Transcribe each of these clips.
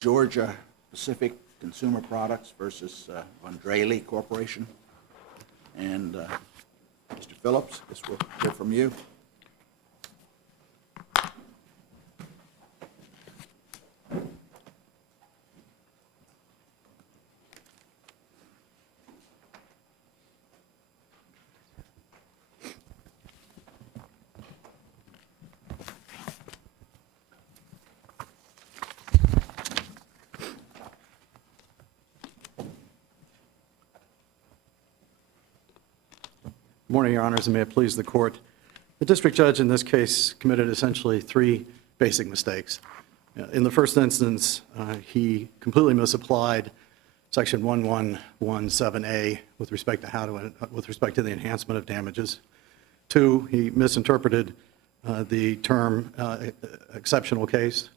Georgia Pacific Consumer Products versus Drehle Corporation. And Mr. Phillips, I guess we'll hear from you. Good morning, Your Honors, and may it please the Court. The district judge in this case committed essentially three basic mistakes. In the first instance, he completely misapplied Section 1117A with respect to the enhancement of damages. Two, he misinterpreted the term exceptional case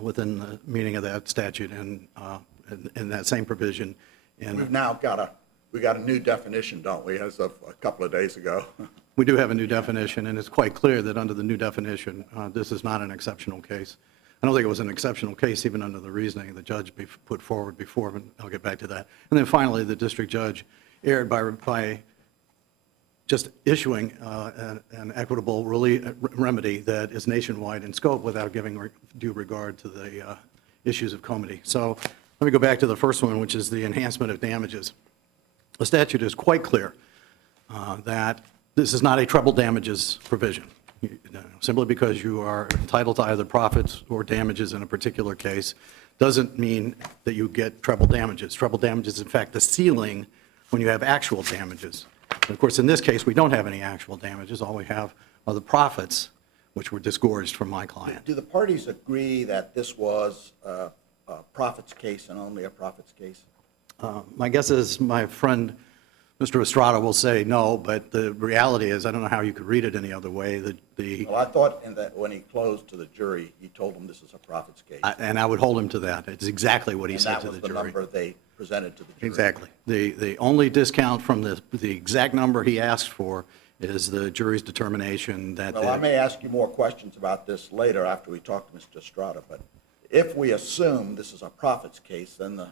within the meaning of that statute and in that same provision. And We've now got a new definition, don't we, as of a couple of days ago? we do have a new definition, and it's quite clear that under the new definition, this is not an exceptional case. I don't think it was an exceptional case even under the reasoning the judge put forward before, but I'll get back to that. And then finally, the district judge erred by just issuing an equitable remedy that is nationwide in scope without giving due regard to the issues of comity. So let me go back to the first one, which is the enhancement of damages. The statute is quite clear that this is not a treble damages provision. Simply because you are entitled to either profits or damages in a particular case doesn't mean that you get treble damages. Treble damages is, in fact, the ceiling when you have actual damages. And of course, in this case, we don't have any actual damages. All we have are the profits, which were disgorged from my client. Do the parties agree that this was a profits case and only a profits case? My guess is my friend, Mr. Estrada, will say no, but the reality is I don't know how you could read it any other way. Well, I thought that when he closed to the jury, he told them this is a profits case. And I would hold him to that. It's exactly what he said to the jury. And that was the number they presented to the jury. Exactly. The only discount from the exact number he asked for is the jury's determination that... Well, I may ask you more questions about this later after we talk to Mr. Estrada, but if we assume this is a profits case, then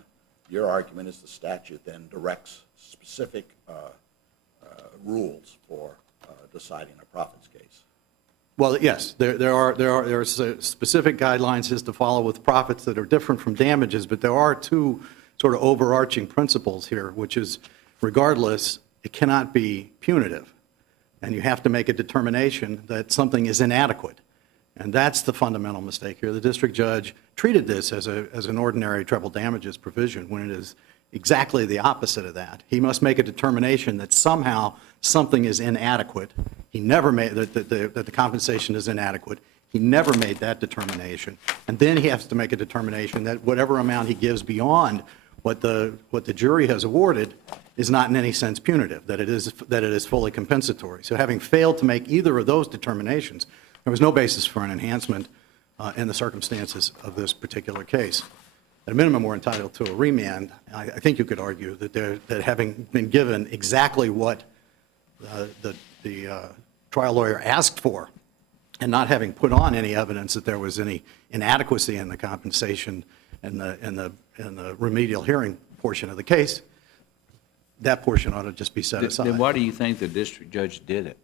your argument is the statute then directs specific rules for deciding a profits case. Well, yes, there are specific guidelines as to follow with profits that are different from damages, but there are two sort of overarching principles here, which is regardless, it cannot be punitive, and you have to make a determination that something is inadequate. And that's the fundamental mistake here. The district judge treated this as an ordinary treble damages provision when it is exactly the opposite of that. He must make a determination that somehow something is inadequate. He never made that the compensation is inadequate. He never made that determination. And then he has to make a determination that whatever amount he gives beyond what the jury has awarded is not in any sense punitive, that it is fully compensatory. So having failed to make either of those determinations, there was no basis for an enhancement in the circumstances of this particular case. At a minimum, we're entitled to a remand. I think you could argue that having been given exactly what the trial lawyer asked for and not having put on any evidence that there was any inadequacy in the compensation and the remedial hearing portion of the case, that portion ought to just be set aside. Then why do you think the district judge did it?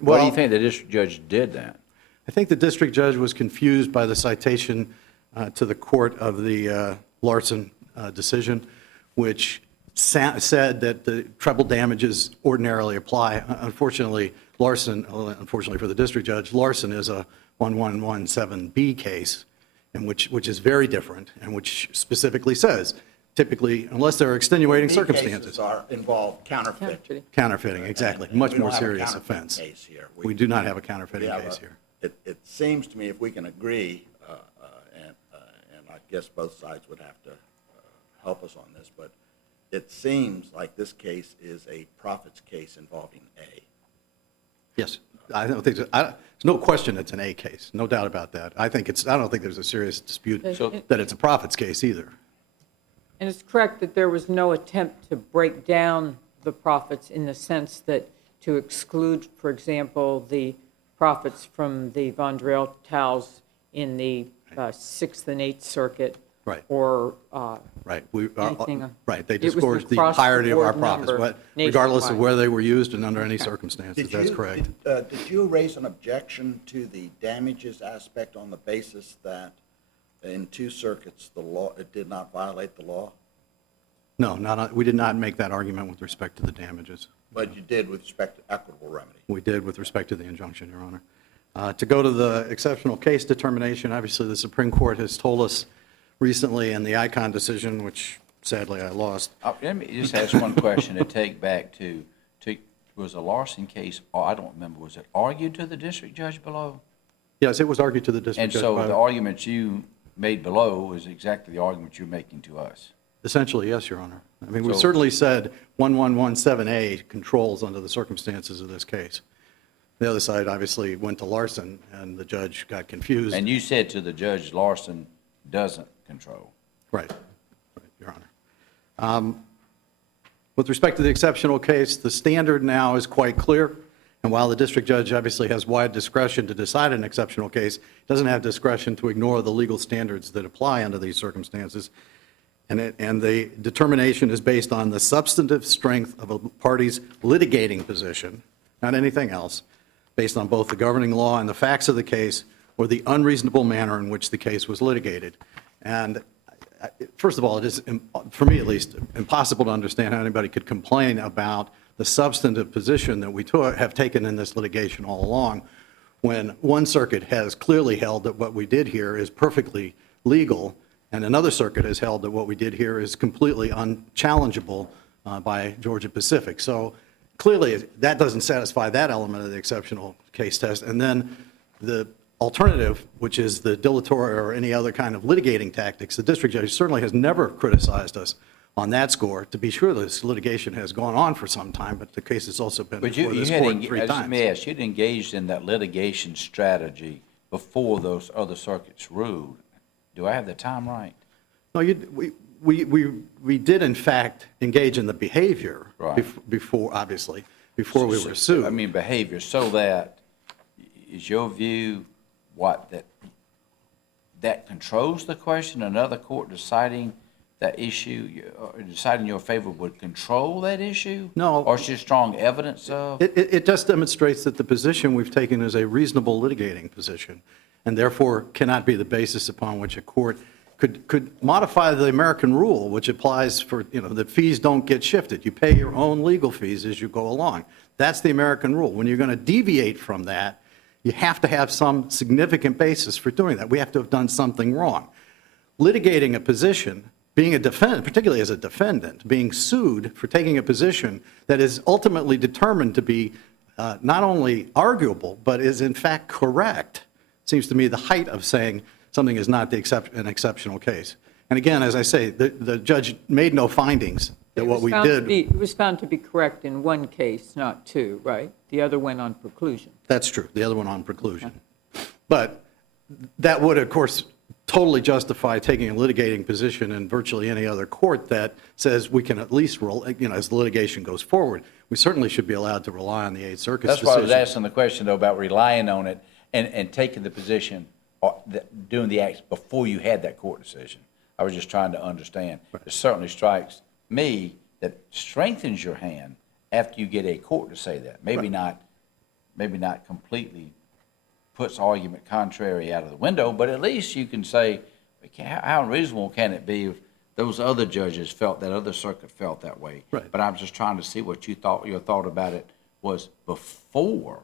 Why do you think the district judge did that? I think the district judge was confused by the citation to the court of the Larson decision, which said that the treble damages ordinarily apply. Unfortunately, unfortunately for the district judge, Larson is a 1117B case, which is very different and which specifically says, typically, unless there are extenuating circumstances. Involve counterfeiting. Counterfeiting, exactly. Much more serious offense. We do not have a counterfeiting case here. It seems to me if we can agree, and I guess both sides would have to help us on this, but it seems like this case is a profits case involving A. Yes. I don't think there's no question it's an A case, no doubt about that. I don't think there's a serious dispute that it's a profits case either. And it's correct that there was no attempt to break down the profits in the sense that to exclude, for example, the profits from the Von Drehle towels in the Sixth and Eighth Circuit. Right. Or Right. anything. Right, they It was disgorged the across the entirety of our board profits, number regardless of nationwide. where they were used and under any circumstances. That's correct. Did you raise an objection to the damages aspect on the basis that in two circuits, the law, it did not violate the law? No, we did not make that argument with respect to the damages. But you did with respect to equitable remedy? We did with respect to the injunction, Your Honor. To go to the exceptional case determination, obviously the Supreme Court has told us recently in the Icon decision, which sadly I lost. Let me just ask one question to take back to, was the Larson case, or I don't remember, was it argued to the district judge below? Yes, it was argued to the district And judge. so by- the argument you made below is exactly the argument you're making to us? Essentially, yes, Your Honor. I mean, we So- certainly said 1117A controls under the circumstances of this case. The other side obviously went to Larson, and the judge got confused. And you said to the judge, Larson doesn't control. Right, Your Honor. With respect to the exceptional case, the standard now is quite clear, and while the district judge obviously has wide discretion to decide an exceptional case, he doesn't have discretion to ignore the legal standards that apply under these circumstances. And the determination is based on the substantive strength of a party's litigating position, not anything else, based on both the governing law and the facts of the case, or the unreasonable manner in which the case was litigated. And first of all, it is, for me at least, impossible to understand how anybody could complain about the substantive position that we have taken in this litigation all along, when one circuit has clearly held that what we did here is perfectly legal, and another circuit has held that what we did here is completely unchallengeable by Georgia Pacific. So clearly, that doesn't satisfy that element of the exceptional case test. And then the alternative, which is the dilatory or any other kind of litigating tactics, the district judge certainly has never criticized us on that score. To be sure, this litigation has gone on for some time, but the case has also been But before you this had, court 3 let times. me ask, you'd engaged in that litigation strategy before those other circuits ruled. Do I have the time right? No, we did in fact engage in the behavior Right. before, obviously, before we were sued. I mean, behavior, so that, is your view what, that controls the question? Another court deciding that issue, or deciding your favor would control that issue? No. Or it's just strong evidence of? It just demonstrates that the position we've taken is a reasonable litigating position, and therefore cannot be the basis upon which a court could modify the American rule, which applies for, that fees don't get shifted. You pay your own legal fees as you go along. That's the American rule. When you're going to deviate from that, you have to have some significant basis for doing that. We have to have done something wrong. Litigating a position, being a defendant, particularly as a defendant, being sued for taking a position that is ultimately determined to be not only arguable, but is in fact correct, seems to me the height of saying something is not an exceptional case. And again, as I say, the judge made no findings that what we did. It was found to be correct in one case, not two, right? The other went on preclusion. That's true, the other one on preclusion. But that would, of course, totally justify taking a litigating position in virtually any other court that says we can at least roll, as the litigation goes forward, we certainly should be allowed to rely on the Eighth Circuit's That's why I was decision. asking the question, though, about relying on it and taking the position, or doing the acts before you had that court decision. I was just trying to understand. It certainly strikes me that strengthens your hand after you get a court to say that. Maybe not completely puts argument contrary out of the window, but at least you can say, how unreasonable can it be if those other judges felt, that other circuit felt that way? Right. But I'm just trying to see what your thought about it was before,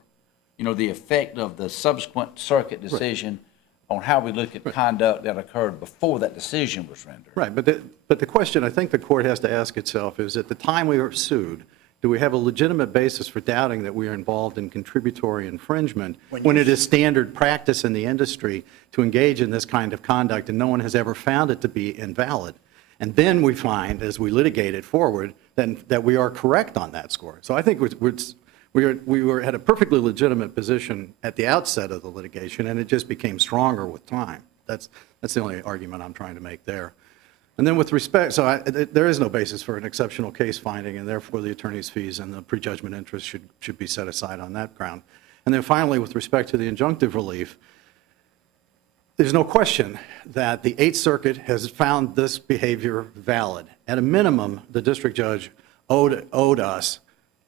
the effect of the subsequent circuit decision on how we look at conduct that occurred before that decision was rendered. Right, but the question I think the court has to ask itself is, at the time we were sued, do we have a legitimate basis for doubting that we are involved in contributory infringement when it is standard practice in the industry to engage in this kind of conduct, and no one has ever found it to be invalid? And then we find, as we litigate it forward, that we are correct on that score. So I think we were at a perfectly legitimate position at the outset of the litigation, and it just became stronger with time. That's the only argument I'm trying to make there. And then with respect, there is no basis for an exceptional case finding, and therefore the attorney's fees and the prejudgment interest should be set aside on that ground. And then finally, with respect to the injunctive relief, There's no question that the Eighth Circuit has found this behavior valid. At a minimum, the district judge owed us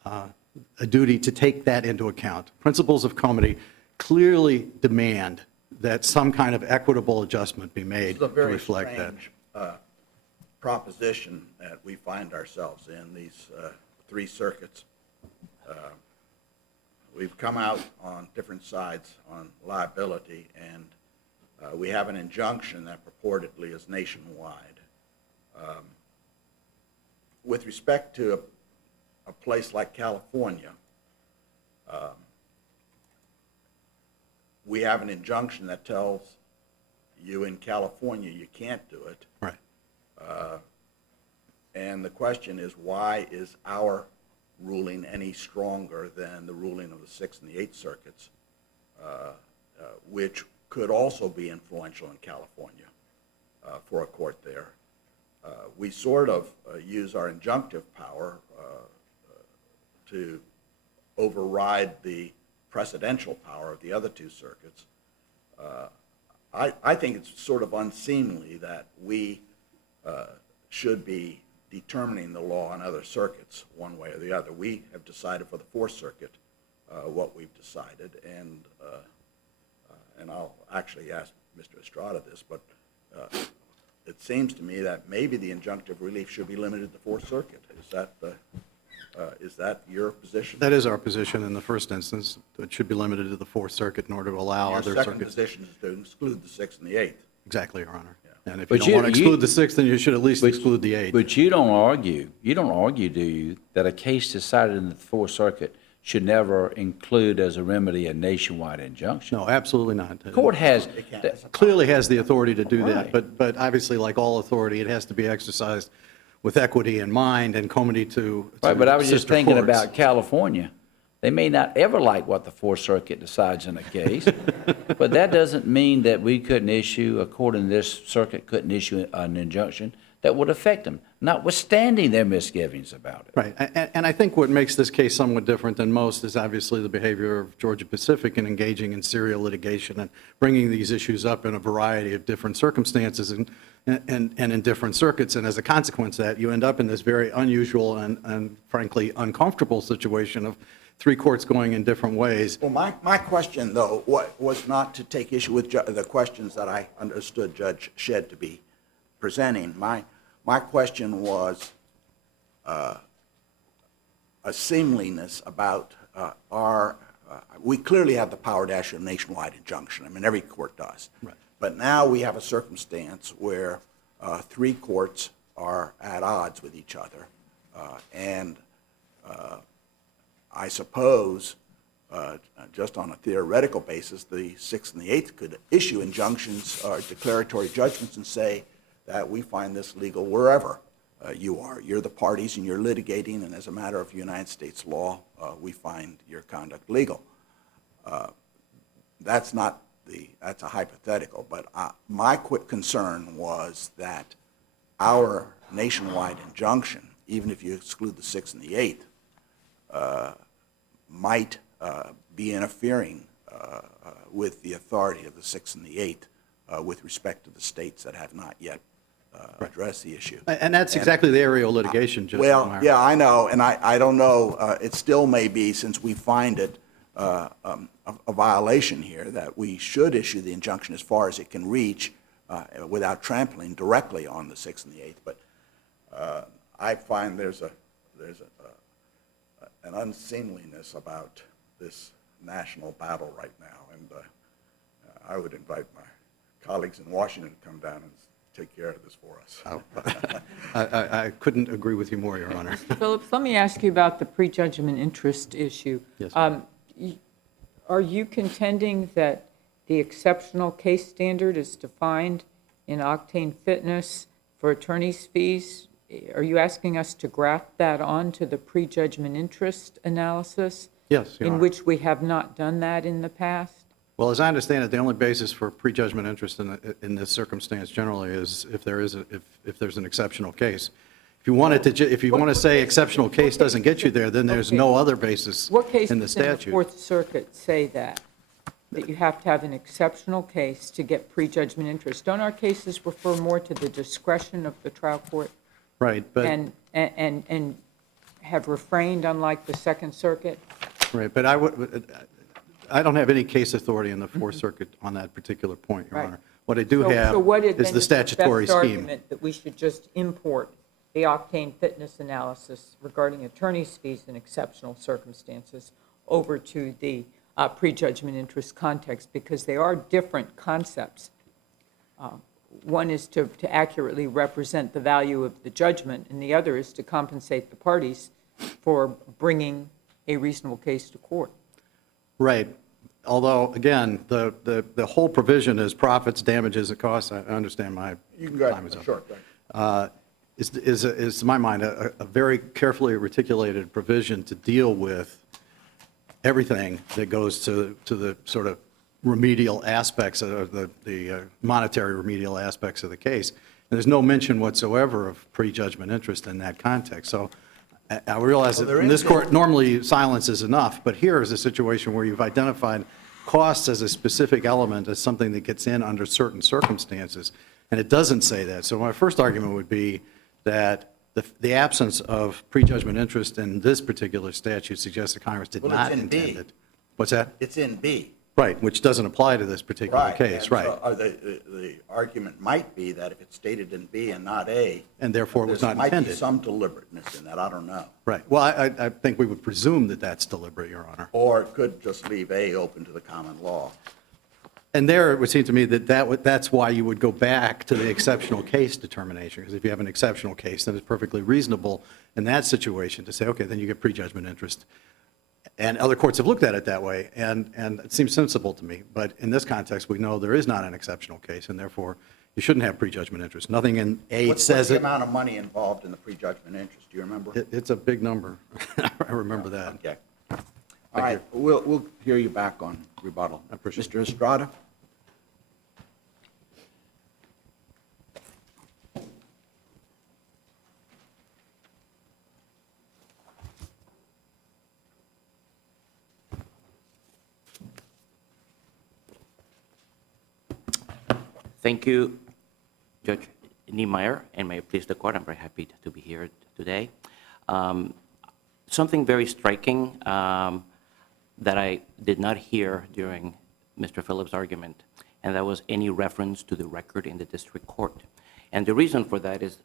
a duty to take that into account. Principles of comity clearly demand that some kind of equitable adjustment be made to reflect that. It's a very strange proposition that we find ourselves in, these three circuits. We've come out on different sides on liability, and we have an injunction that purportedly is nationwide. With respect to a place like California, we have an injunction that tells you in California you can't do it. Right. And the question is, why is our ruling any stronger than the ruling of the Sixth and the Eighth Circuits, which could also be influential in California for a court there? We sort of use our injunctive power to override the precedential power of the other two circuits. I think it's sort of unseemly that we should be determining the law on other circuits one way or the other. We have decided for the Fourth Circuit what we've decided, and I'll actually ask Mr. Estrada this, but it seems to me that maybe the injunctive relief should be limited to the Fourth Circuit. Is that your position? That is our position in the first instance. It should be limited to the Fourth Circuit in order to allow other Your second circuits. position is to exclude the Sixth and the Eighth. Exactly, Your Honor. Yeah. And if you But don't want to you- exclude the Sixth, then you should at least exclude the Eighth. But you don't argue, do you, that a case decided in the Fourth Circuit should never include as a remedy a nationwide injunction? No, absolutely not. The court has, Clearly has the authority to do that, Right. but obviously, like all authority, it has to be exercised with equity in mind and comity to right, but I was just sister thinking courts. about California. They may not ever like what the Fourth Circuit decides in a case, but that doesn't mean that we couldn't issue, a court in this circuit couldn't issue an injunction that would affect them, notwithstanding their misgivings about it. Right, and I think what makes this case somewhat different than most is obviously the behavior of Georgia Pacific in engaging in serial litigation and bringing these issues up in a variety of different circumstances and in different circuits, and as a consequence of that, you end up in this very unusual and frankly uncomfortable situation of three courts going in different ways. Well, my question, though, was not to take issue with the questions that I understood Judge Shedd to be presenting. My question was a seemliness about we clearly have the power to issue a nationwide injunction. I mean, every court does. Right. But now we have a circumstance where three courts are at odds with each other. And I suppose, just on a theoretical basis, the Sixth and the Eighth could issue injunctions or declaratory judgments and say that we find this legal wherever you are. You're the parties and you're litigating, and as a matter of United States law, we find your conduct legal. That's a hypothetical, but my quick concern was that our nationwide injunction, even if you exclude the Sixth and the Eighth, might be interfering with the authority of the Sixth and the Eighth with respect to the states that have not yet addressed the issue. And that's exactly the area of litigation, Judge Well, Meyer. yeah, I know, and I don't know, it still may be, since we find it a violation here, that we should issue the injunction as far as it can reach without trampling directly on the Sixth and the Eighth. But I find there's an unseemliness about this national battle right now, and I would invite my colleagues in Washington to come down and take care of this for us. I couldn't agree with you more, Your Honor. Phillips, let me ask you about the prejudgment interest issue. Yes. Are you contending that the exceptional case standard is defined in Octane Fitness for attorney's fees? Are you asking us to graft that onto the prejudgment interest analysis? Yes, Your In Honor. which we have not done that in the past? Well, as I understand it, the only basis for prejudgment interest in this circumstance generally is if there's an exceptional case. If you want to say exceptional case doesn't get you there, then there's no other basis What cases in in the the statute. Fourth Circuit say that? that you have to have an exceptional case to get prejudgment interest. Don't our cases refer more to the discretion of the trial court Right, but, and have refrained, unlike the Second Circuit? right, but I don't have any case authority in the Fourth Circuit on that particular point, Your Right. Honor. What I do So have what is then the statutory best scheme. argument that we should just import the octane fitness analysis regarding attorney's fees in exceptional circumstances over to the prejudgment interest context, because they are different concepts. One is to accurately represent the value of the judgment, and the other is to compensate the parties for bringing a reasonable case to court. Right. Although, again, the whole provision is profits, damages, and costs. I understand my You can go time is ahead, up. sure, go ahead. Is, to my mind, a very carefully articulated provision to deal with everything that goes to the sort of remedial aspects of the monetary remedial aspects of the case. And there's no mention whatsoever of prejudgment interest in that context. So I realize that Well, there in this is court, normally silence is enough, but here is a situation where you've identified costs as a specific element as something that gets in under certain circumstances, and it doesn't say that. So my first argument would be that the absence of prejudgment interest in this particular statute suggests that Congress did Well, it's not in intend B. it. What's that? It's in B. Right, which doesn't apply to this particular Right. case, and right. so, the argument might be that if it's stated in B and not A. And therefore it was not There might be intended. some deliberateness in that, I don't know. Right. Well, I think we would presume that that's deliberate, Your Honor. Or it could just leave A open to the common law. And there, it would seem to me that that's why you would go back to the exceptional case determination, because if you have an exceptional case, then it's perfectly reasonable in that situation to say, okay, then you get prejudgment interest. And other courts have looked at it that way, and it seems sensible to me. But in this context, we know there is not an exceptional case, and therefore, you shouldn't have prejudgment interest. Nothing in A What's says the it. amount of money involved in the prejudgment interest, do you remember? It's a big number. I remember that. Okay. All right, we'll hear you back on rebuttal. I appreciate Mr. Estrada? Thank you, Judge Niemeyer, and may it please the court, I'm very happy to be here today. Something very striking that I did not hear during Mr. Phillips' argument, and that was any reference to the record in the district court. And the reason for that is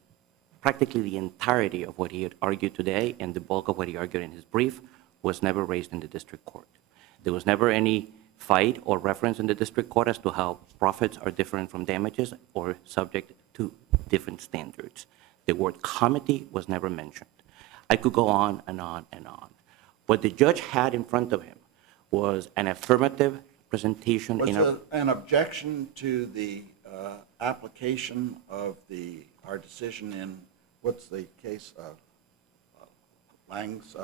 practically the entirety of what he had argued today and the bulk of what he argued in his brief was never raised in the district court. There was never any fight or reference in the district court as to how profits are different from damages or subject to different standards. The word comity was never mentioned. I could go on and on and on. What the judge had in front of him was an affirmative presentation Was in there a... an objection to the application of our decision in, what's the case, Lang's?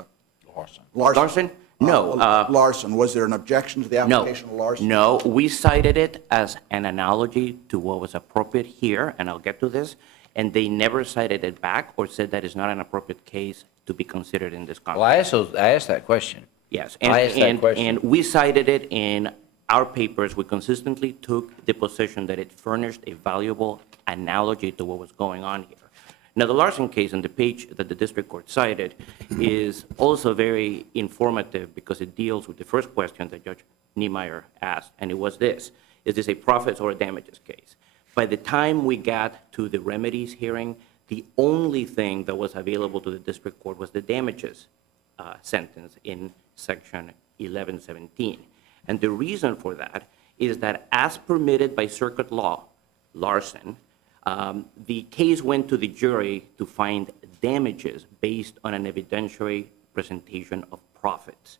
Larson. Larson? No. Larson, was there an objection to the No, application of Larson? no, we cited it as an analogy to what was appropriate here, and I'll get to this, and they never cited it back or said that it's not an appropriate case to be considered in this Well, context. I asked that question. Yes, I asked that question. and we cited it in our papers. We consistently took the position that it furnished a valuable analogy to what was going on here. Now, the Larson case on the page that the district court cited is also very informative because it deals with the first question that Judge Niemeyer asked, and it was this: is this a profits or a damages case? By the time we got to the remedies hearing, the only thing that was available to the district court was the damages sentence in section 1117. And the reason for that is that as permitted by circuit law, Larson, the case went to the jury to find damages based on an evidentiary presentation of profits.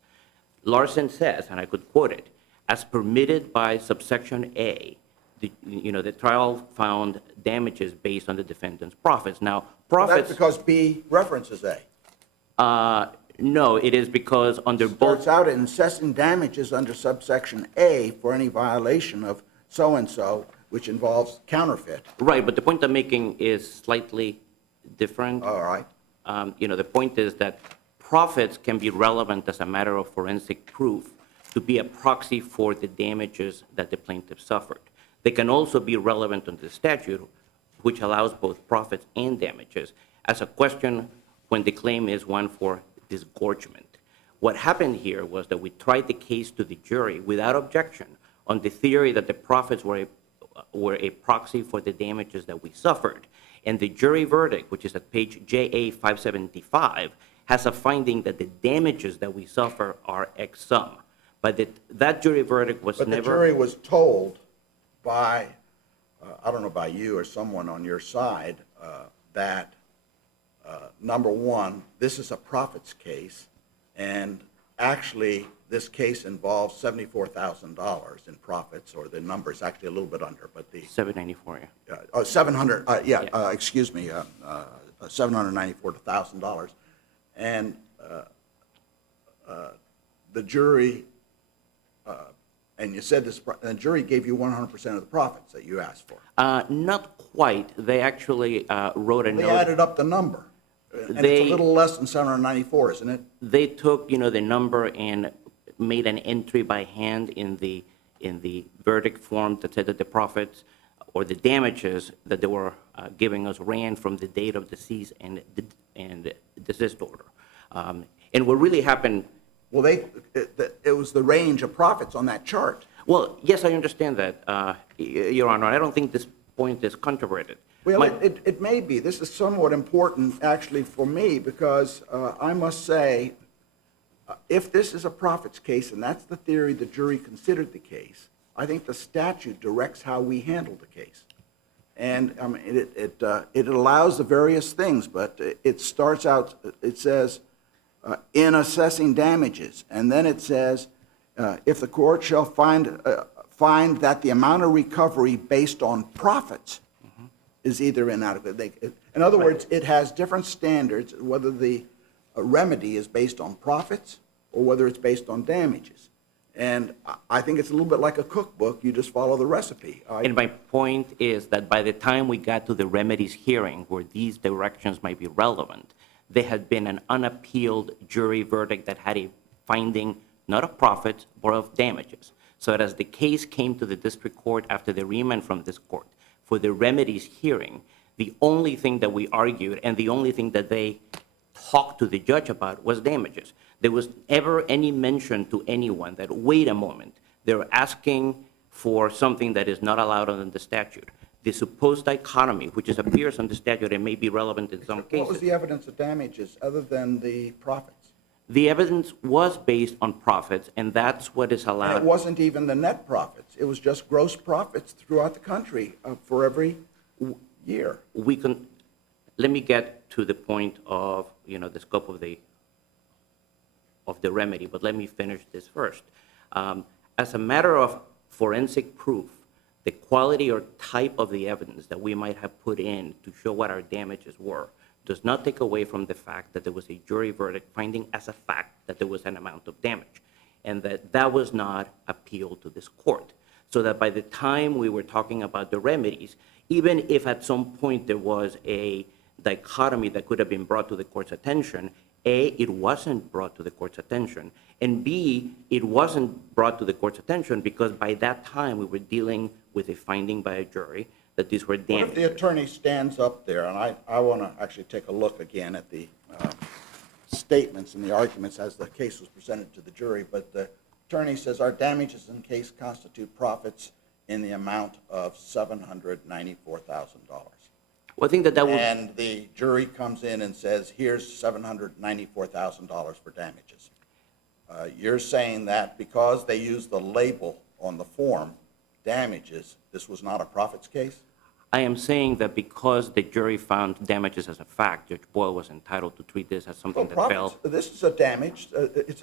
Larson says, and I could quote it, as permitted by subsection A, the trial found damages based on the defendant's profits. Now, profits... That's because B references A. No, it is because under both... Starts out in assessing damages under subsection A for any violation of so-and-so, which involves counterfeit. Right, but the point I'm making is slightly different. All right. The point is that profits can be relevant as a matter of forensic proof to be a proxy for the damages that the plaintiff suffered. They can also be relevant under the statute, which allows both profits and damages, as a question when the claim is one for disgorgement. What happened here was that we tried the case to the jury without objection on the theory that the profits were a proxy for the damages that we suffered. And the jury verdict, which is at page JA 575, has a finding that the damages that we suffer are X sum. But that jury verdict was But never... the jury was told by, I don't know, by you or someone on your side, that, number one, this is a profits case, and actually this case involves $74,000 in profits, or the number's actually a little bit under, but the... 794, yeah. Excuse me, $794,000. And the jury, and you said this, the jury gave you 100% of the profits that you asked for. Not quite. They actually wrote a They note. added up the number, and it's a little less than 794, isn't it? They took, the number and made an entry by hand in the verdict form that said that the profits or the damages that they were giving us ran from the date of decease and desist order. And what really happened... Well, it was the range of profits on that chart. Well, yes, I understand that, Your Honor. I don't think this point is controverted. Well, it may be. This is somewhat important, actually, for me, because I must say, if this is a profits case, and that's the theory the jury considered the case, I think the statute directs how we handle the case. And I mean, it allows the various things, but it starts out, it says, in assessing damages, and then it says, if the court shall find that the amount of recovery based on profits is either inadequate. In other words, it has different standards, whether the remedy is based on profits or whether it's based on damages. And I think it's a little bit like a cookbook. You just follow the recipe. And my point is that by the time we got to the remedies hearing, where these directions might be relevant, there had been an unappealed jury verdict that had a finding not of profits, but of damages. So that as the case came to the district court after the remand from this court for the remedies hearing, the only thing that we argued and the only thing that they talked to the judge about was damages. There was never any mention to anyone that, wait a moment, they're asking for something that is not allowed under the statute. The supposed dichotomy, which appears on the statute and may be relevant in some cases. What was the evidence of damages other than the profits? The evidence was based on profits, and that's what is allowed. And it wasn't even the net profits. It was just gross profits throughout the country for every year. Let me get to the point of, the scope of the remedy, but let me finish this first. As a matter of forensic proof, the quality or type of the evidence that we might have put in to show what our damages were does not take away from the fact that there was a jury verdict finding as a fact that there was an amount of damage, and that was not appealed to this court. So that by the time we were talking about the remedies, even if at some point there was a dichotomy that could have been brought to the court's attention, A, it wasn't brought to the court's attention, and B, it wasn't brought to the court's attention because by that time we were dealing with a finding by a jury that these were damages. What if the attorney stands up there, and I want to actually take a look again at the statements and the arguments as the case was presented to the jury, but the attorney says our damages in case constitute profits in the amount of $794,000. Well, I think that would... And the jury comes in and says, here's $794,000 for damages. You're saying that because they used the label on the form, damages, this was not a profits case? I am saying that because the jury found damages as a fact, Judge Boyle was entitled to treat this as something that fell... This is a damage. It's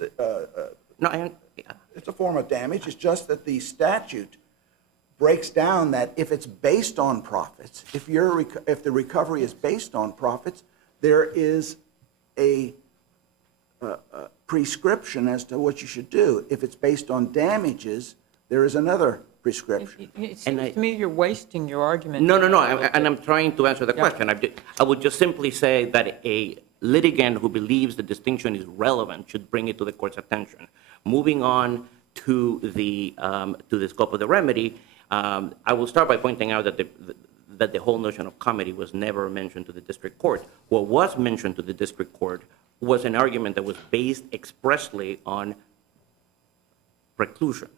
a form of damage. It's just that the statute breaks down that if it's based on profits, if the recovery is based on profits, there is a prescription as to what you should do. If it's based on damages, there is another prescription. It seems to me you're wasting your argument. No, and I'm trying to answer the question. I would just simply say that a litigant who believes the distinction is relevant should bring it to the court's attention. Moving on to the scope of the remedy. I will start by pointing out that the whole notion of comedy was never mentioned to the district court. What was mentioned to the district court was an argument that was based expressly on preclusion.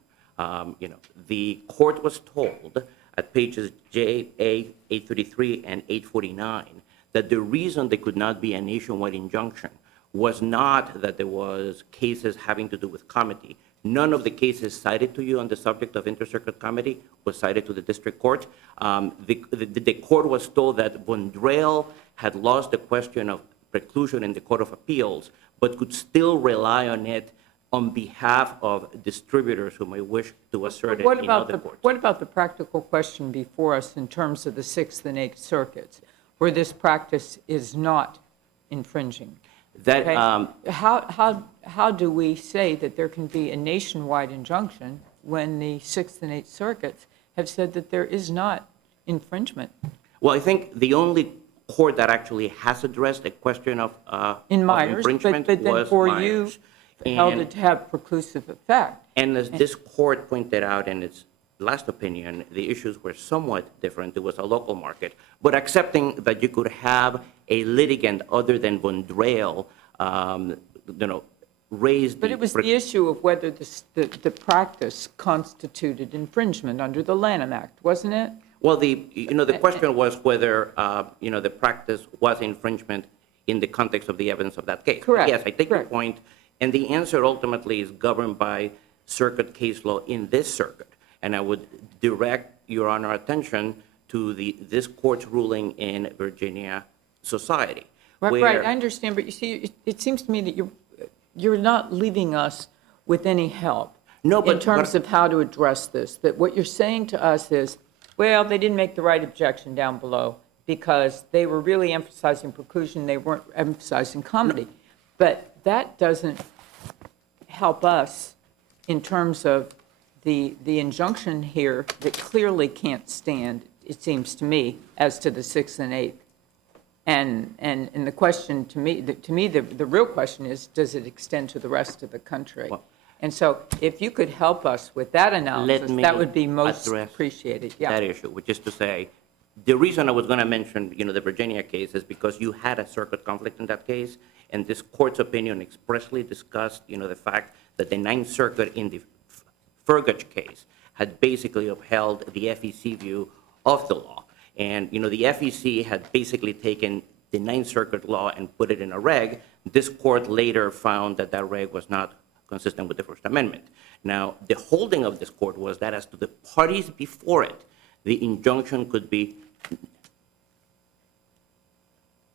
The court was told at pages JA 833 and 849 that the reason there could not be a nationwide injunction was not that there was cases having to do with comedy. None of the cases cited to you on the subject of inter-circuit comedy was cited to the district court. The court was told that when Drehle had lost the question of preclusion in the Court of Appeals, but could still rely on it on behalf of distributors who may wish to assert it in other courts. What about the practical question before us in terms of the Sixth and Eighth Circuits, where this practice is not infringing? That, Okay? How do we say that there can be a nationwide injunction when the Sixth and Eighth Circuits have said that there is not infringement? well, I think the only court that actually has addressed the question of In of Myers, infringement but then was for you, Myers. held And- it to have preclusive effect. And as this court pointed out in its last opinion, the issues were somewhat different. It was a local market. But accepting that you could have a litigant other than Von Drehle, raise the... But it was the issue of whether the practice constituted infringement under the Lanham Act, wasn't it? Well, the question was whether, the practice was infringement in the context of the evidence of that case. Correct, Yes, I take your correct. point, and the answer ultimately is governed by circuit case law in this circuit. And I would direct Your Honor attention to this court's ruling in Virginia Society. Right, where- I understand, but you see, it seems to me that you're not leaving us with any help No, in but- terms but- of how to address this, that what you're saying to us is, well, they didn't make the right objection down below because they were really emphasizing preclusion, they weren't emphasizing comedy. But that doesn't help us in terms of the injunction here that clearly can't stand, it seems to me, as to the Sixth and Eighth. And the question to me, the real question is, does it extend to the rest of the country? Well- And so if you could help us with that analysis, me that would be most address appreciated. that Yeah. issue, which is to say, the reason I was going to mention, the Virginia case is because you had a circuit conflict in that case, and this court's opinion expressly discussed, the fact that the Ninth Circuit in the Ferguch case had basically upheld the FEC view of the law. And, the FEC had basically taken the Ninth Circuit law and put it in a reg. This court later found that that reg was not consistent with the First Amendment. Now, the holding of this court was that as to the parties before it, the injunction could be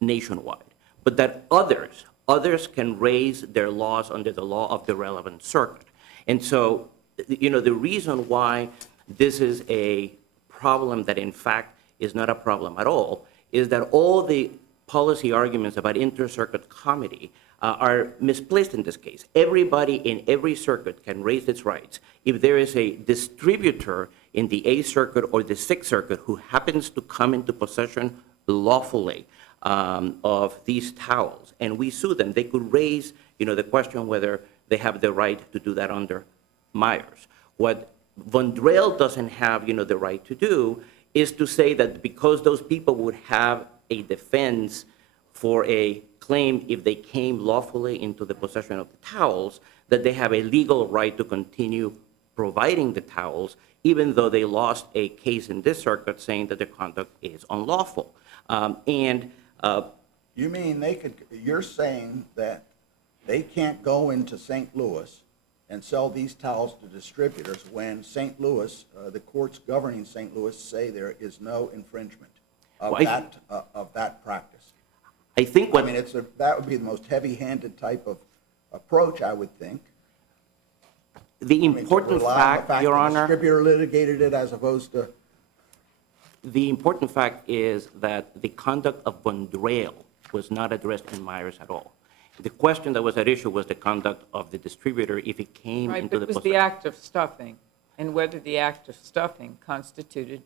nationwide, but that others can raise their laws under the law of the relevant circuit. And so, the reason why this is a problem that in fact is not a problem at all is that all the policy arguments about inter-circuit comedy are misplaced in this case. Everybody in every circuit can raise its rights. If there is a distributor in the Eighth Circuit or the Sixth Circuit who happens to come into possession lawfully of these towels, and we sue them, they could raise, the question whether they have the right to do that under Myers. What Von Drehle doesn't have, the right to do is to say that because those people would have a defense for a claim if they came lawfully into the possession of the towels, that they have a legal right to continue providing the towels, even though they lost a case in this circuit saying that their conduct is unlawful. You mean you're saying that they can't go into St. Louis and sell these towels to distributors when St. Louis, the courts governing St. Louis say there is no infringement of that practice? I think what... I mean, that would be the most heavy-handed type of approach, I would think. The important Rely on the fact, Your the Honor... distributor litigated it as opposed to... The important fact is that the conduct of Von Drehle was not addressed in Myers at all. The question that was at issue was the conduct of the distributor if it came Right, into but the it was possession. the act of stuffing, and whether the act of stuffing constituted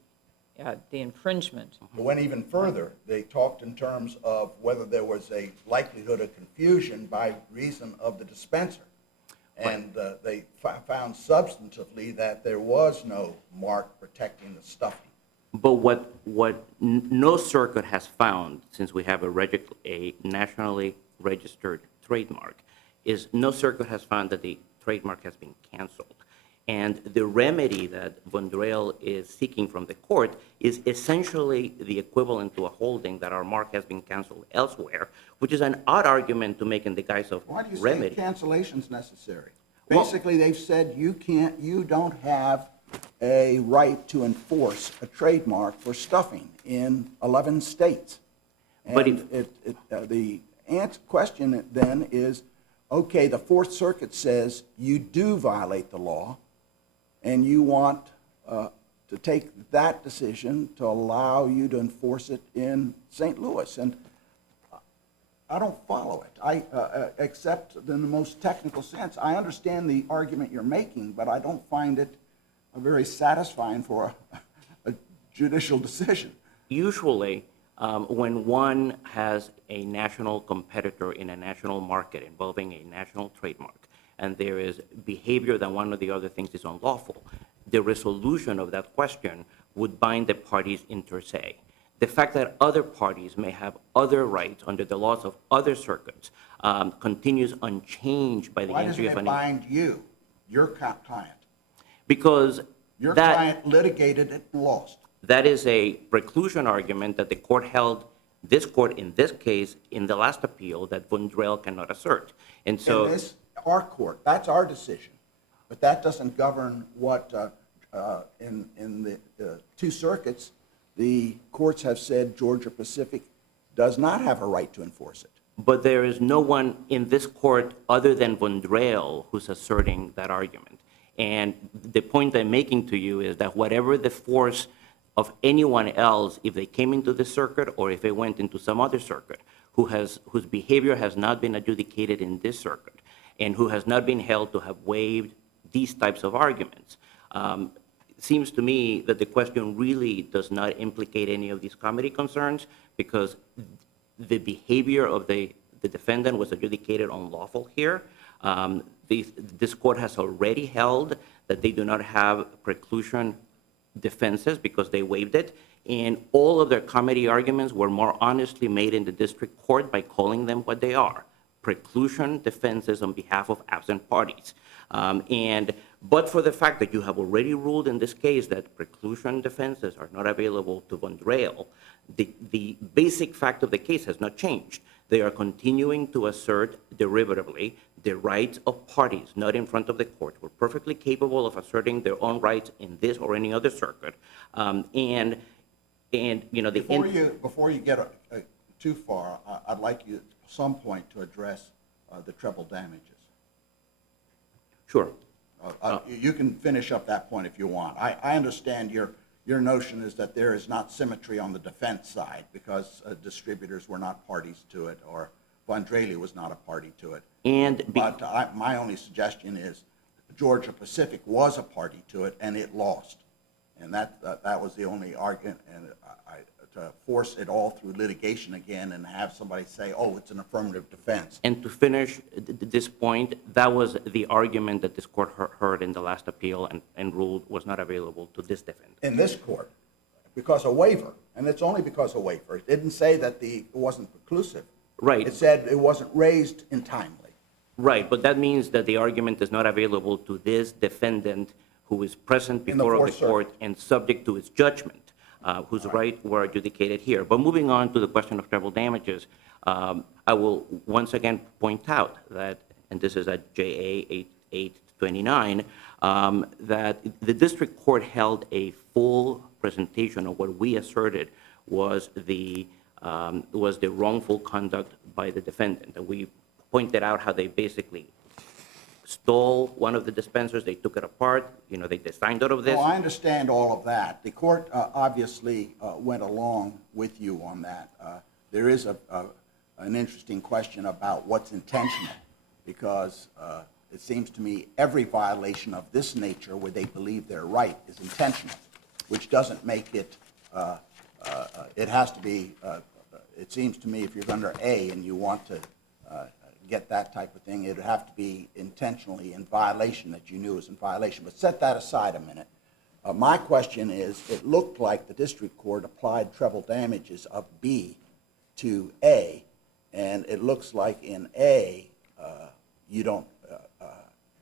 the infringement. Went even further. They talked in terms of whether there was a likelihood of confusion by reason of the dispenser. And they found substantively that there was no mark protecting the stuffing. But no circuit has found, since we have a nationally registered trademark, is no circuit has found that the trademark has been canceled. And the remedy that Von Drehle is seeking from the court is essentially the equivalent to a holding that our mark has been canceled elsewhere, which is an odd argument to make in the guise of Why do you say remedy. cancellation's necessary? Well- Basically, they've said you don't have a right to enforce a trademark for stuffing in 11 states. But And the question then is, okay, the Fourth Circuit says you do violate the law, and you want to take that decision to allow you to enforce it in St. Louis. And I don't follow it. Except in the most technical sense. I understand the argument you're making, but I don't find it very satisfying for a judicial decision. Usually, when one has a national competitor in a national market involving a national trademark, and there is behavior that one of the other things is unlawful, the resolution of that question would bind the parties inter se. The fact that other parties may have other rights under the laws of other circuits continues unchanged by the Why doesn't entry of it an... bind you, your client? Because Your that... client litigated it and lost. That is a preclusion argument that the court held, this court in this case, in the last appeal, that Von Drehle cannot assert. And so, In this, our court, that's our decision. But that doesn't govern what, in the two circuits, the courts have said Georgia Pacific does not have a right to enforce it. but there is no one in this court other than Von Drehle who's asserting that argument. And the point I'm making to you is that whatever the force of anyone else, if they came into the circuit or if they went into some other circuit, whose behavior has not been adjudicated in this circuit and who has not been held to have waived these types of arguments, it seems to me that the question really does not implicate any of these comity concerns because the behavior of the defendant was adjudicated unlawful here. This court has already held that they do not have preclusion defenses because they waived it, and all of their comity arguments were more honestly made in the district court by calling them what they are, preclusion defenses on behalf of absent parties. But for the fact that you have already ruled in this case that preclusion defenses are not available to Von Drehle, the basic fact of the case has not changed. They are continuing to assert derivatively the rights of parties not in front of the court. We're perfectly capable of asserting their own rights in this or any other circuit. And you know, Before you get too far, I'd like you at some point to address the treble damages. Sure. You can finish up that point if you want. I understand your notion is that there is not symmetry on the defense side because distributors were not parties to it or Von Drehle was not a party to it. But my only suggestion is Georgia Pacific was a party to it and it lost. And that was the only argument. And to force it all through litigation again and have somebody say, oh, it's an affirmative defense. And to finish this point, that was the argument that this court heard in the last appeal and ruled was not available to this defendant. In this court, because of waiver, and it's only because of waiver. It didn't say that it wasn't preclusive. Right. It said it wasn't raised in timely. Right, but that means that the argument is not available to this defendant who is present In the before Fourth the court and subject to its judgment, whose rights were adjudicated here. But moving on to the question of treble damages, I will once again point out that, and this is at JA 8829, that the district court held a full presentation of what we asserted was the wrongful conduct by the defendant. And we pointed out how they basically stole one of the dispensers, they took it apart, you know, they designed out of this. Well, I understand all of that. The court obviously went along with you on that. There is an interesting question about what's intentional, because it seems to me every violation of this nature where they believe they're right is intentional, which doesn't make it, it has to be, it seems to me if you're under A and you want to get that type of thing. It would have to be intentionally in violation, that you knew was in violation. But set that aside a minute. My question is, it looked like the district court applied treble damages of B to A, and it looks like in A, you don't,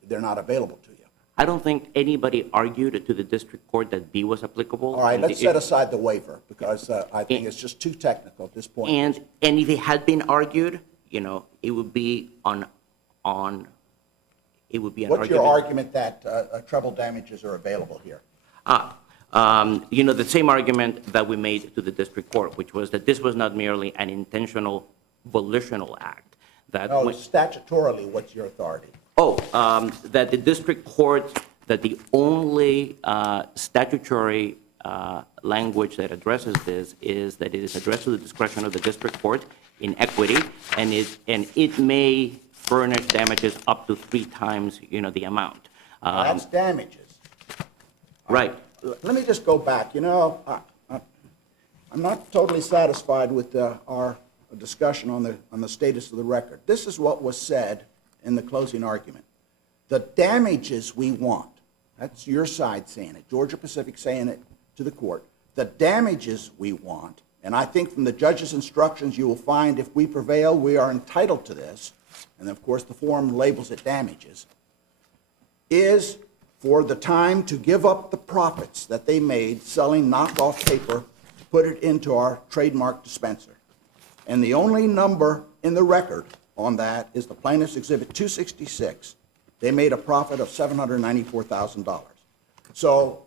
they're not available to you. I don't think anybody argued to the district court that B was applicable. All right, let's And set aside the waiver, because I think it's just too technical at this point. And if it had been argued, you know, it would be on it would be an What's your argument. argument that treble damages are available here? You know, the same argument that we made to the district court, which was that this was not merely an intentional volitional act. That No, when- statutorily, what's your authority? that the district court, that the only statutory language that addresses this is that it is addressed to the discretion of the district court in equity, and it may furnish damages up to 3 times, you know, the amount. That's damages. Right. Let me just go back. You know, I'm not totally satisfied with our discussion on the status of the record. This is what was said in the closing argument. The damages we want, that's your side saying it, Georgia Pacific saying it to the court, the damages we want, and I think from the judge's instructions you will find if we prevail, we are entitled to this, and of course the form labels it damages, is for the time to give up the profits that they made selling knockoff paper to put it into our trademark dispenser. And the only number in the record on that is the plaintiff's exhibit 266. They made a profit of $794,000. So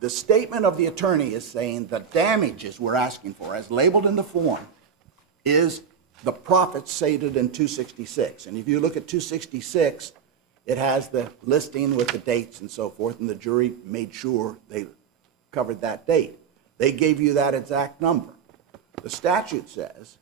the statement of the attorney is saying the damages we're asking for, as labeled in the form, is the profits stated in 266. And if you look at 266, it has the listing with the dates and so forth, and the jury made sure they covered that date. They gave you that exact number. The statute says,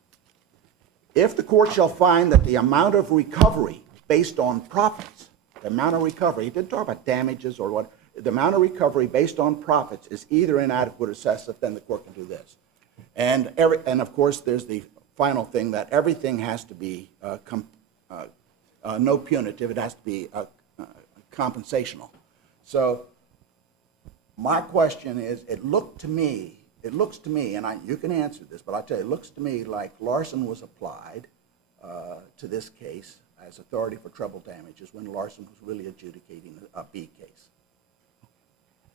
if the court shall find that the amount of recovery based on profits, the amount of recovery, he didn't talk about damages or what, the amount of recovery based on profits is either inadequate or excessive, then the court can do this. And of course, there's the final thing that everything has to be no punitive, it has to be compensational. So my question is, it looks to me, and you can answer this, but I tell you, it looks to me like Larson was applied to this case as authority for treble damages when Larson was really adjudicating a B case.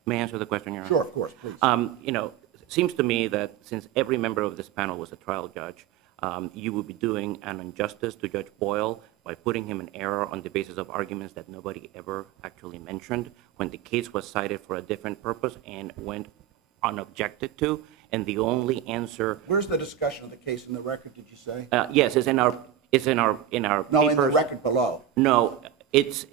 May I answer the question, Your Honor? Sure, of course, please. You know, it seems to me that since every member of this panel was a trial judge, you would be doing an injustice to Judge Boyle by putting him in error on the basis of arguments that nobody ever actually mentioned when the case was cited for a different purpose and went unobjected to, and the only answer. Where's the discussion of the case in the record, did you say? Yes, it's in our No, papers. in the record below. No, it's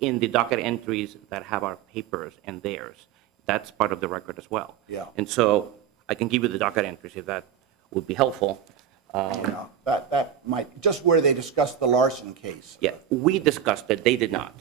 in the docket entries that have our papers and theirs. That's part of the record as well. Yeah. And so I can give you the docket entries if that would be helpful. No, that might, just where they discussed the Larson case. Yeah, we discussed it, they did not.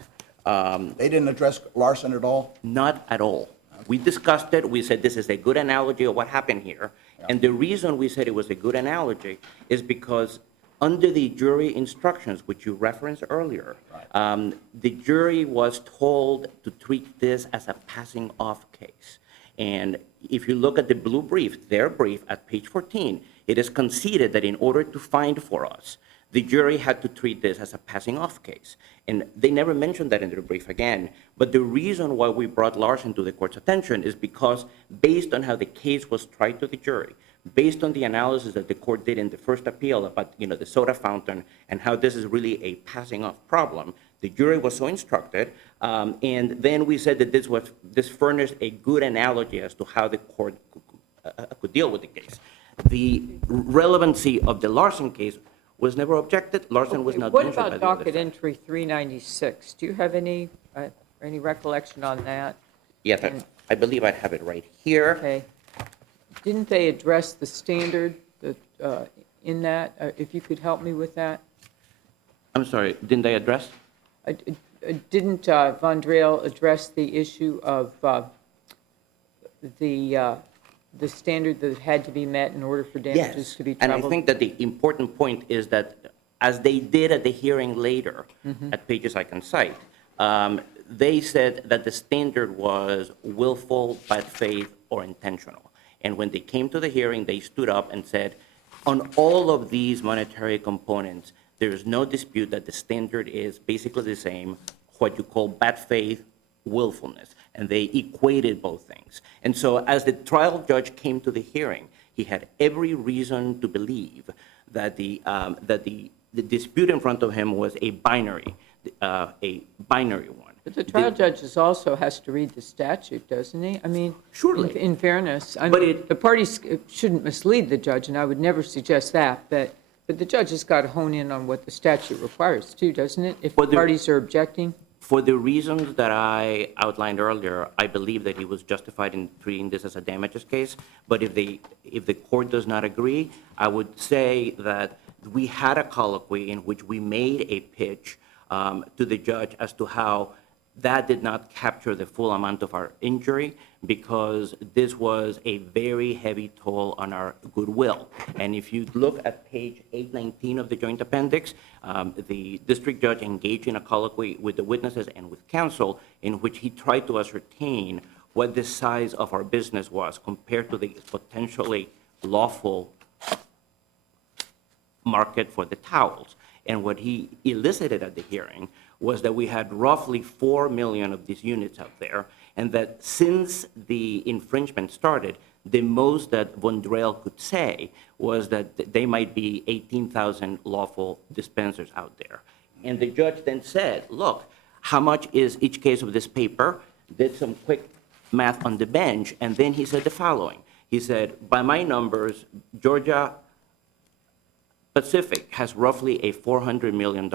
They didn't address Larson at all? Not at all. We discussed it, we said this is a good analogy of what happened here. And the reason we said it was a good analogy is because under the jury instructions, which you referenced earlier, the jury was told to treat this as a passing off case. And if you look at the blue brief, their brief at page 14, it is conceded that in order to find for us, the jury had to treat this as a passing off case. And they never mentioned that in their brief again. But the reason why we brought Larson to the court's attention is because based on how the case was tried to the jury, based on the analysis that the court did in the first appeal about, you know, the soda fountain and how this is really a passing off problem, the jury was so instructed, and then we said that this furnished a good analogy as to how the court could deal with the case. The relevancy of the Larson case was never objected. Larson was not What mentioned by about the other docket side. entry 396? Do you have any recollection on that? Yes, I believe I have it right here. Okay. Didn't they address the standard that, in that? If you could help me with that? I'm sorry, didn't they address? Didn't Von Drehle address the issue of the standard that had to be met in order for damages Yes, to be and I trebled? think that the important point is that as they did at the hearing later, at pages I can cite, they said that the standard was willful, bad faith, or intentional. And when they came to the hearing, they stood up and said, on all of these monetary components, there is no dispute that the standard is basically the same, what you call bad faith, willfulness. And they equated both things. And so as the trial judge came to the hearing, he had every reason to believe that the dispute in front of him was a binary one. But the trial judge also has to read the statute, doesn't he? I mean, Surely. in fairness, I But mean, it- the parties shouldn't mislead the judge, and I would never suggest that, but the judge has got to hone in on what the statute requires too, doesn't it? If the But the- parties are objecting? For the reasons that I outlined earlier, I believe that he was justified in treating this as a damages case. But if the court does not agree, I would say that we had a colloquy in which we made a pitch to the judge as to how that did not capture the full amount of our injury, because this was a very heavy toll on our goodwill. And if you look at page 819 of the joint appendix, the district judge engaged in a colloquy with the witnesses and with counsel in which he tried to ascertain what the size of our business was compared to the potentially lawful market for the towels. And what he elicited at the hearing was that we had roughly 4 million of these units out there, and that since the infringement started, the most that Von Drehle could say was that they might be 18,000 lawful dispensers out there. And the judge then said, look, how much is each case of this paper? Did some quick math on the bench, and then he said the following. He said, by my numbers, Georgia Pacific has roughly a $400 million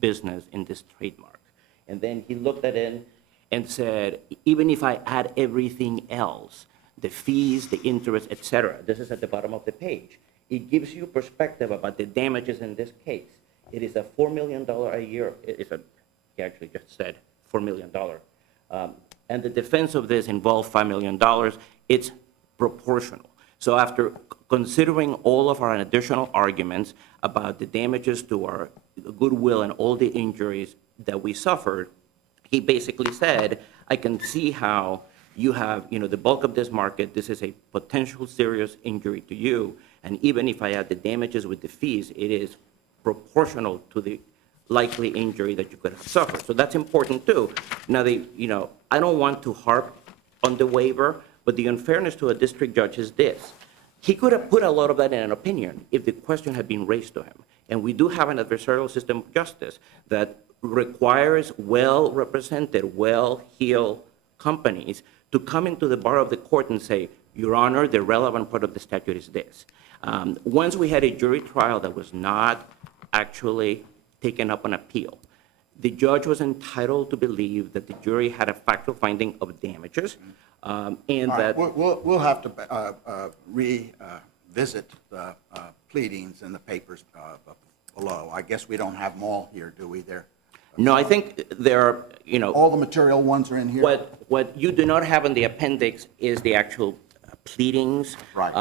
business in this trademark. And then he looked at it and said, even if I add everything else, the fees, the interest, et cetera, this is at the bottom of the page, it gives you perspective about the damages in this case. It is a $4 million a year, he actually just said $4 million. And the defense of this involved $5 million. It's proportional. So after considering all of our additional arguments about the damages to our goodwill and all the injuries that we suffered, he basically said, I can see how you have, the bulk of this market, this is a potential serious injury to you, and even if I add the damages with the fees, it is proportional to the likely injury that you could have suffered. So that's important too. Now, I don't want to harp on the waiver, but the unfairness to a district judge is this. He could have put a lot of that in an opinion if the question had been raised to him. And we do have an adversarial system of justice that requires well-represented, well-heeled companies to come into the bar of the court and say, Your Honor, the relevant part of the statute is this. Once we had a jury trial that was not actually taken up on appeal, the judge was entitled to believe that the jury had a factual finding of damages, and All right, that... we'll have to revisit the pleadings in the papers below. I guess we don't have them all here, do we, there? No, I think there are, All the material ones are in here? what you do not have in the appendix is the actual pleadings. Right.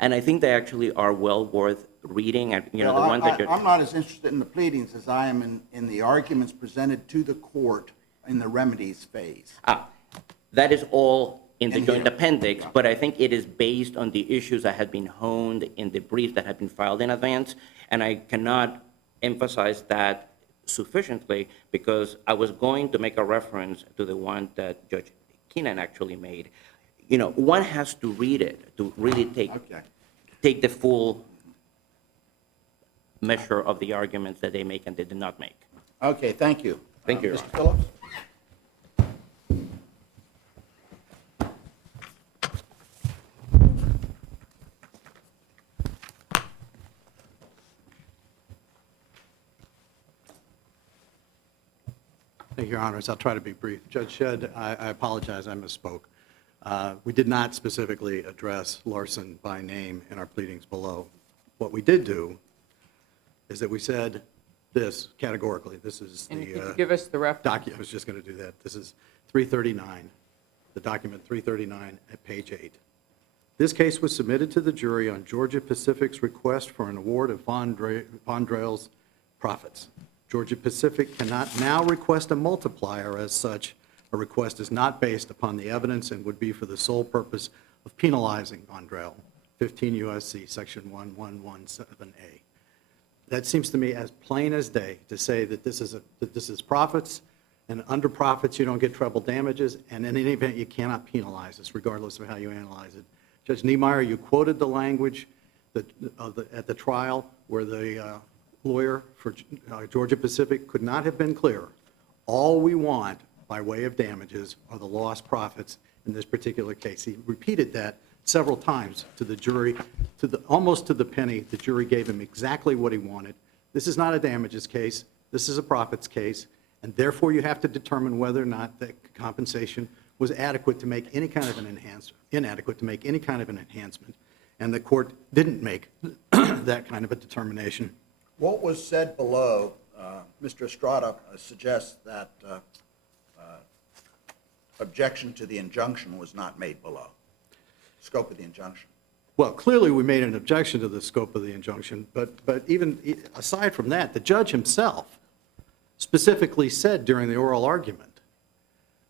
And I think they actually are well worth reading, and, the Well, one that you're... I'm not as interested in the pleadings as I am in the arguments presented to the court in the remedies phase. That is all in the In joint here. appendix, but I think it is based on the issues that had been honed in the brief that had been filed in advance, and I cannot emphasize that sufficiently because I was going to make a reference to the one that Judge Keenan actually made. One has to read it to really take the full measure of the arguments that they make and they did not make. Okay, thank you. Thank you, Your Mr. Phillips? Thank you, Your Honors. I'll try to be brief. Judge Shedd, I apologize, I misspoke. We did not specifically address Larson by name in our pleadings below. What we did do is that we said this categorically. This is And if you the could give us the reference. document. I was just going to do that. This is 339, the document 339 at page 8. This case was submitted to the jury on Georgia Pacific's request for an award of Von Drehle's profits. Georgia Pacific cannot now request a multiplier. As such, a request is not based upon the evidence and would be for the sole purpose of penalizing Von Drehle, 15 U.S.C. Section 1117A. That seems to me as plain as day to say that this is profits, and under profits you don't get treble damages, and in any event you cannot penalize us regardless of how you analyze it. Judge Niemeyer, you quoted the language that, at the trial where the lawyer for Georgia Pacific could not have been clearer. All we want by way of damages are the lost profits in this particular case. He repeated that several times to the jury, almost to the penny. The jury gave him exactly what he wanted. This is not a damages case. This is a profits case, and therefore you have to determine whether or not the compensation was adequate to make any kind of an enhancement, inadequate to make any kind of an enhancement, and the court didn't make that kind of a determination. What was said below, Mr. Estrada suggests that objection to the injunction was not made below, scope of the injunction. Well, clearly we made an objection to the scope of the injunction, but even aside from that, the judge himself specifically said during the oral argument,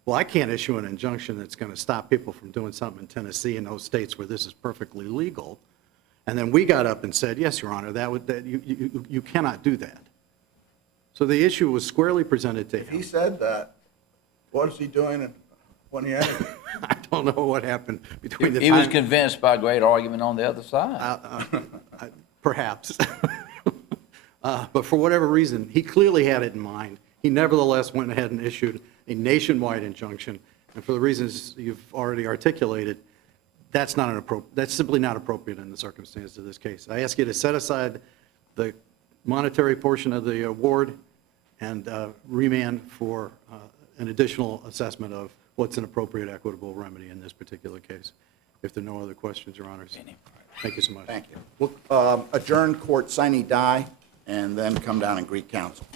well, I can't issue an injunction that's going to stop people from doing something in Tennessee and those states where this is perfectly legal. And then we got up and said, yes, Your Honor, you cannot do that. So the issue was squarely presented to If him. he said that, what is he doing when he entered? I don't know what happened between the He was time. convinced by a great argument on the other side. Perhaps. But for whatever reason, he clearly had it in mind. He nevertheless went ahead and issued a nationwide injunction. And for the reasons you've already articulated, that's simply not appropriate in the circumstances of this case. I ask you to set aside the monetary portion of the award and remand for an additional assessment of what's an appropriate equitable remedy in this particular case. If there are no other questions, Your Honors. Thank you so much. Thank you. We'll adjourn court sine die and then come down and greet counsel.